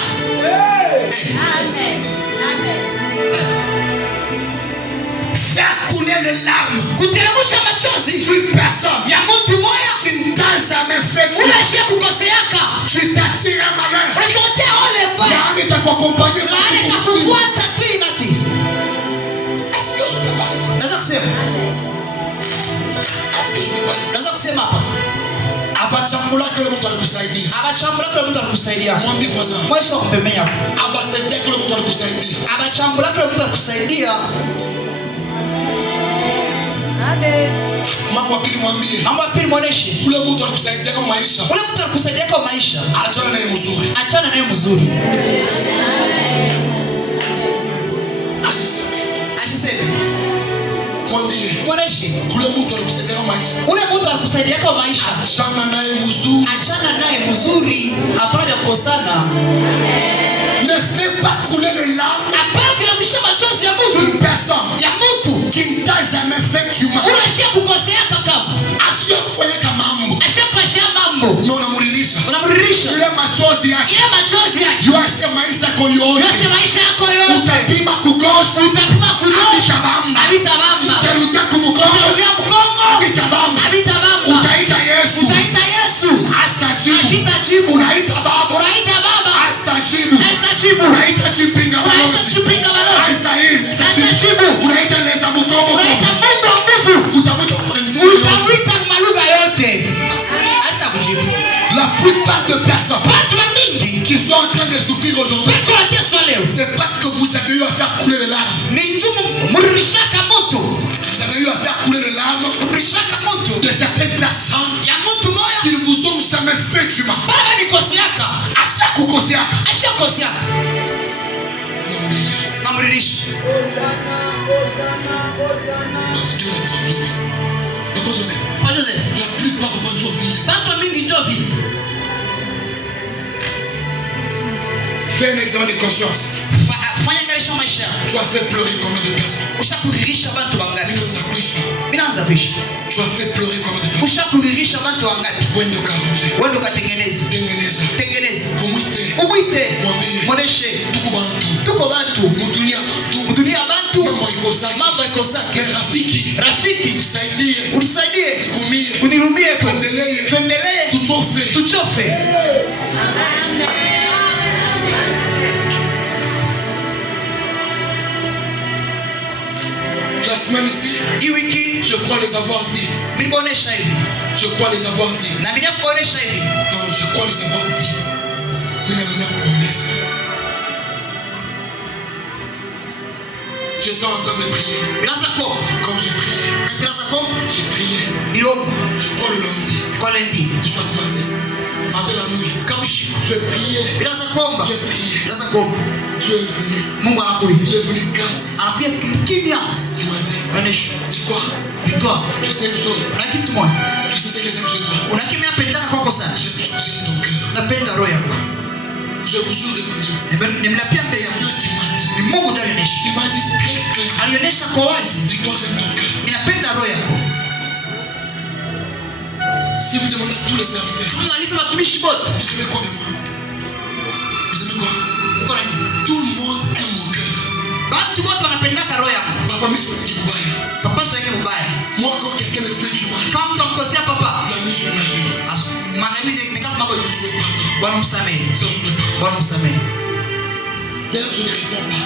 Faire couler les larmes Kuteremsha machozi d'une personne ya mtu moja qui ne t'a jamais fait du ule mal. ashekukoseaka. Tu t'attires un malheur. Unajikutia ole baya. Laane itakuaccompagner Laana partout où tu es. itakufuata tena ti. Est-ce que je peux parler ça? Naweza kusema. Est-ce que je peux parler ça? Naweza kusema hapa. Abachambula que le monde alikusaidia. Abachambula kila mtu anakusaidia. Mwambie voisin. Mwisho wa kupembea hapo. Abasaidia que le monde alikusaidia. Abachambula kila mtu anakusaidia. Mambo ya pili mwambie. Mambo ya pili muoneshe. Ule mtu alikusaidia kwa maisha. Ule mtu anakusaidia kwa maisha. Achana naye mzuri. Achana naye mzuri. Asiseme. Mwambie. Muoneshe. Ule mtu alikusaidia kwa maisha. Ule mtu anakusaidia kwa maisha. Achana naye mzuri. Achana naye mzuri. Hapana kukosana. Ne fais pas couler les larmes Hapana kuteremsha machozi ya mtu. d'une personne Ya mtu. qui ne t'a jamais fait du mal. Ule ashekukosea kama. Asiyofanya mambo. Ashapashia mambo. Na unamrudisha. Unamrudisha. Ile machozi yake. Ile machozi yake. Yote maisha yako yote. Yote maisha yako yote. Utapima kugosi. Utapima kunyosha. Abitabamba. Havitabamba. Utarudia kumkongo. Utarudia mkongo. Abitabamba. Havitabamba. Utaita Yesu. Utaita Yesu. Astajibu. Ashitajibu. Unaita baba. Unaita baba. Astajibu. Ashitajibu. Unaita chipinga Unaita balozi. chipinga balozi. Astajibu. Unaita leza mukomo. Unaita Mungu wa nguvu. Utamuita mwenjini yote. Utamwita malugha yote. Hasta kujibu. La plupart de personnes Watu wa mingi qui sont en train de souffrir aujourd'hui wako Kwa Joseph. La plupart de nos vies. Batu mingi ndio vile. Fais un examen de conscience. Fanya angalisho maisha yako. Tu as fait pleurer combien de personnes? Ushakuririsha bantu wangapi? Minaanza kuisha. Tu as fait pleurer combien de personnes? Ushakuririsha bantu wangapi? Wendo karonge. Wendo katengeneza. Tengeneza. Umwite. Mwoneshe. Tuko bantu. Mudunia bantu. Mambo ikosake. Rafiki. Unisaidie. Unirumie. Tuendelee. Tuchofe. La semaine ici, je crois les avoir dit. Je crois les avoir dit. Non, je crois les avoir dit. J'étais en train de prier. Quand j'ai prié, je crois le lundi. Je crois le mardi. C'était la nuit. Je priais. J'ai prié. Dieu est venu. Il est venu calme. Il m'a dit, dis-toi, tu sais une chose. Tu sais ce que j'aime chez toi. J'aime ton cœur. Je vous jure devant Dieu. C'est Dieu qui m'a dit. Il m'a dit très clair. Dis-toi, j'aime ton cœur. Si vous demandez à tous les serviteurs, vous aimez quoi de moi? Vous aimez quoi? Tout le monde aime mon cœur. Papa, mais c'est Mubaya. Moi, quand quelqu'un me fait du mal, la nuit, je m'imagine. Je veux pardon. Ça, je veux pardon. D'ailleurs, je ne réponds pas.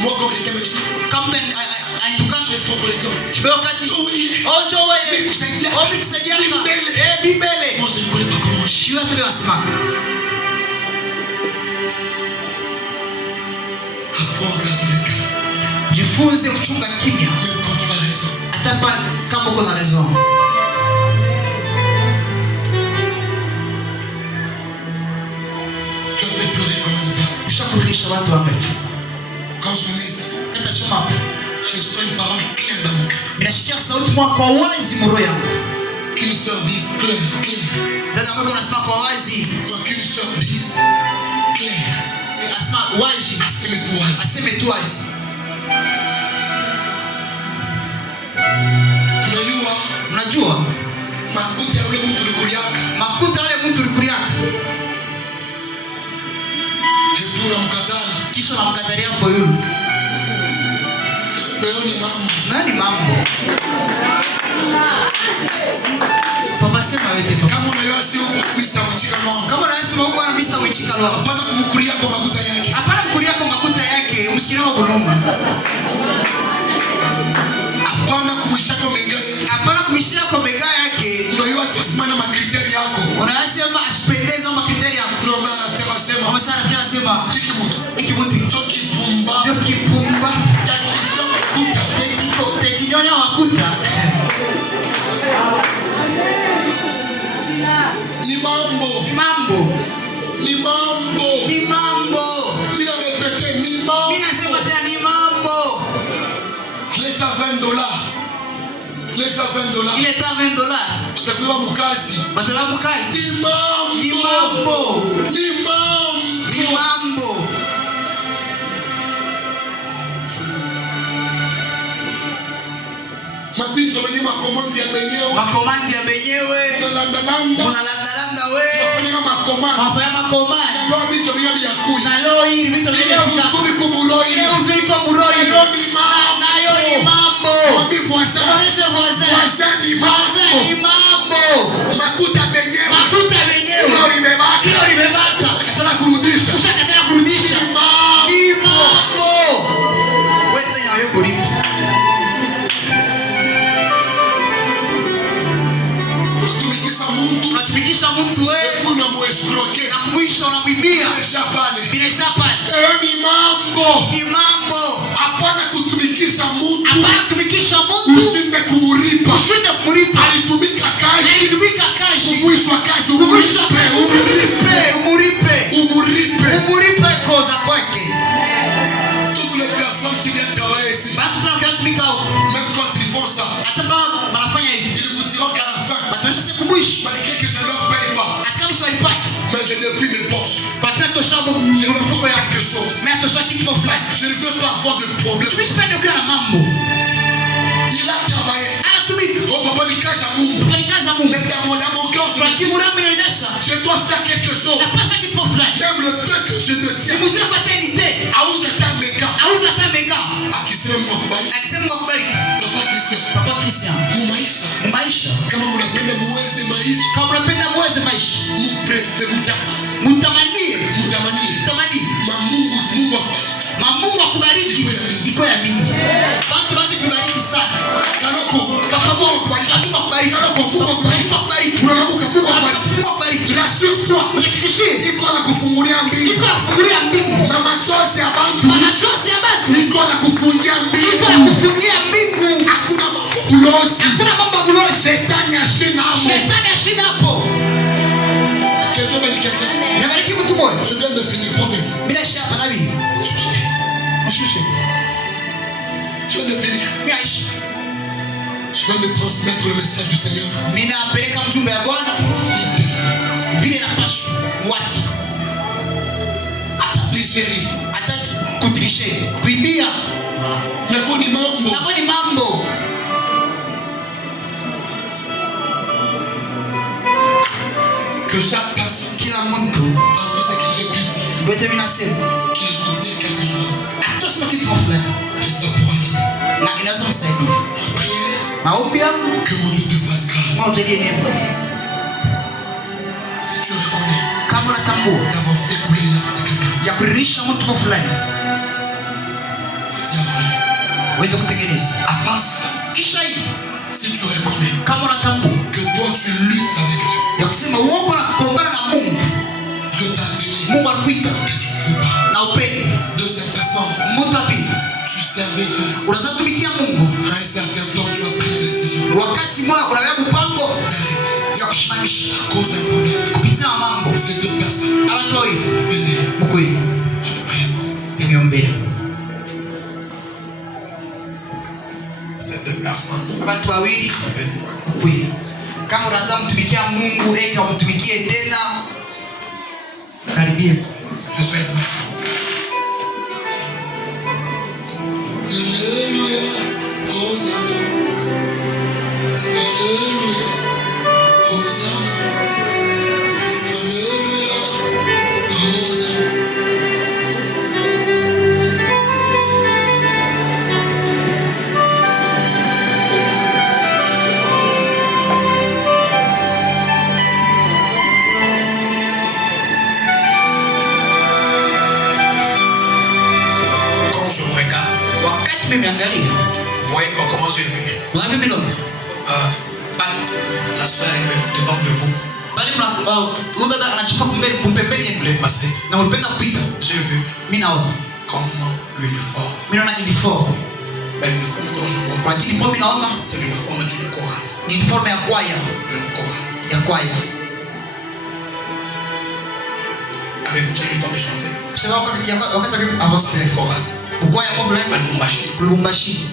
Moi, quand quelqu'un me suit, je prends pour les temps. Moi, je ne connais pas comment. Apprends à garder le cœur. Jifunze kuchunga kimya Même quand tu as raison. hata kama uko na raison. Tu as fait pleurer combien de personnes? Ushakurisha watu wangapi? Quand je me mets ici, Kata shoma je sens une parole claire dans mon cœur. ninashikia sauti mwa kwa wazi moyo yangu. Qu'une sœur dise clair. Dada mko nasema kwa wazi. Non, qu'une sœur dise clair. Asema wazi. Aseme tu wazi. Unajua? Makuta ya ule mtu likuriaka. Hebu unamkatala. Kisha unamkatalia hapo yule. Leo ni mambo. Nani mambo? Papa sema wewe papa. Kama unayasi huko kabisa mchika mwangu. Kama unasema huko na misa mchika leo. Hapana kumkuria kwa makuta yake. Hapana kukuria kwa makuta yake, umsikirie kwa kuluma. Hapana kumshika kwa mega yake. Hapana kumshika kwa mega yake. Unajua tusimama na makriteri yako. Unasema asipendeze kwa makriteri yako. Ndio maana anasema. Kama sana pia anasema iki mtu toki pumba. Takisha makuta. Tekinyonya makuta. Ni mambo. Mina repete ni mambo. Mina sema tena ni mambo. Leta $20. Leta $20. Utapewa mkazi. Ni mambo. Mabinto wenye makomandi ya benyewe. Unalandalanda we. Wafanya makomandi. Leo binto wenye biyakuyi. Na leo hii binto wenye biyakuyi. Uzuri kumuroi. Nayo ni mambo. Wabi voisin. Voisin ni mambo. Makuta benyewe. Hiyo limebaka. Ukatala kurudisha. Ni mambo. Wewe nyayo kulipa. Unatumikisha mtu wewe. Unamuescroquer. Na kumwisha unamwibia. Binesha pale. Ni mambo. Hapana kutumikisha mtu. Usinde kumuripa. Alitumika kazi. Kumwisha kazi. Umuripe. Umuripe koza kwake. Toutes les personnes qui viennent travailler ici. Batu tunataka tunashasikumbusha malgré que je ne leur paye pas, kama si walipata mais je n'ai plus mes poches. kwa kile toshabu Je leur faut quelque chose. mais tosha kitu fulani Je ne veux pas avoir de problème. tumesipende kwa na mambo Il a travaillé. anatumika Oh papa, ni kazi ya Mungu. kufanya kazi ya Mungu Mais dans mon cœur, kwa kimu rangu inaonyesha je dois faire quelque chose. napaswa kitu fulani Même le peu que je te tiens. mzee kwa tenite Auza hata mega. auza hata mega Akisema Mungu akubariki. akisema Mungu akubariki Papa Christian. papa Christian Maisha. maisha Kama unapenda muweze maisha. kama unapenda muweze maisha Muprefe mutamanie mutamanie. Mungu akubariki. iko ya mingi watu wazi kubariki sana Kanoko. Mungu akubariki. Mungu akubariki Kanoko. Mungu akubariki. Mungu akubariki Unakumbuka Mungu akubariki. Mungu akubariki Rassure-toi. hakikishie Iko na kufungulia mbingu. iko kufungulia mbingu Na machozi ya bantu. machozi ya watu Iko na kufungia iko mbingu. kufungia mbingu Hakuna mambo ulozi. hakuna mambo ya bulosi Shetani ashina hapo. shetani ashina hapo Est-ce que je vais dire quelqu'un? nabariki mtu mmoja Je viens de finir prophète. bila shaka nabii mshushe Je viens de finir. miaishi Je viens de transmettre le message du Seigneur. mimi napeleka mjumbe wa Bwana Fidèle. vile napaswa watu Tricherie. hata kutrishe kuibia Nako ni mambo. nako ni mambo Que chaque personne, kila mtu par tout ce que j'ai pu dire, bote mimi nasema qu'il soutient quelque chose, atasema kitu fulani que ça pourra l'aider. na inaweza msaidia En prière, maombi yangu que mon Dieu te fasse grâce. moja ndiye neema Si tu reconnais kama unatambua d'avoir fait couler les larmes de quelqu'un, ya kuririsha mtu fulani fais-y avoir. wewe kutengeneza À part ça, kisha hii si tu reconnais kama unatambua que toi tu luttes avec Dieu, ya kusema uongo na kukombana na Mungu Dieu t'a béni Mungu anakuita et tu ne veux pas. na upende Deuxième personne, mtu wa pili tu servais Dieu. unaweza tumikia Mungu À un certain temps, tu as pris la décision wakati mmoja unaweka mpango d'arrêter. ya kushimamisha À cause d'un problème, kupitia mambo ces deux personnes, abantu wawili venez, mkweli je prie pour vous. nimiombea Ces deux personnes, abantu wawili venez. mkweli kama unaanza mtumikia Mungu eke umtumikie tena karibia Je souhaite. Alléluia, Hosanna. Alléluia, Hosanna. Alléluia, Hosanna. Quand je vous regarde, wakati nimeangalia vous voyez comment j'ai vu. wapi midomo La soeur est venue devant de vous. bali mna dada anachukua kumpembeni Vous voulez passer. na ulipenda kupita J'ai vu mimi naona comment l'uniforme. mimi naona uniform L'uniforme dont je vois, lakini kwa mimi naona c'est l'uniforme d'une chorale. ni uniform ya kwaya D'une chorale. ya kwaya Avez-vous déjà eu le temps de chanter? sasa wakati avance Une chorale. ukwaya kwa vile À Lubumbashi. Lubumbashi